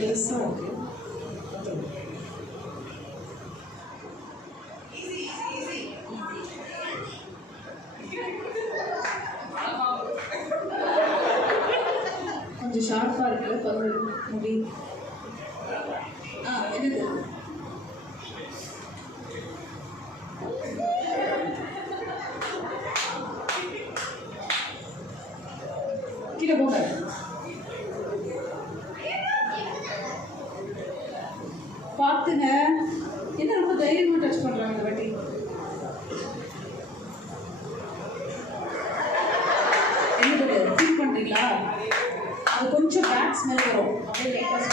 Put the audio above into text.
லேசாக ஓகே. கொஞ்சம் ஷார்ப்பாக இருக்குது பல்லு முடி. என்னது கீழே போங்க. பார்த்துங்க, என்ன ரொம்ப தைரியமாக டச் பண்ணுறாங்க இந்த வாட்டி. என்னது ஃபீல் பண்ணுறீங்களா? அது கொஞ்சம் பேக் ஸ்மெல் வரும் அப்படியே லைட்டாக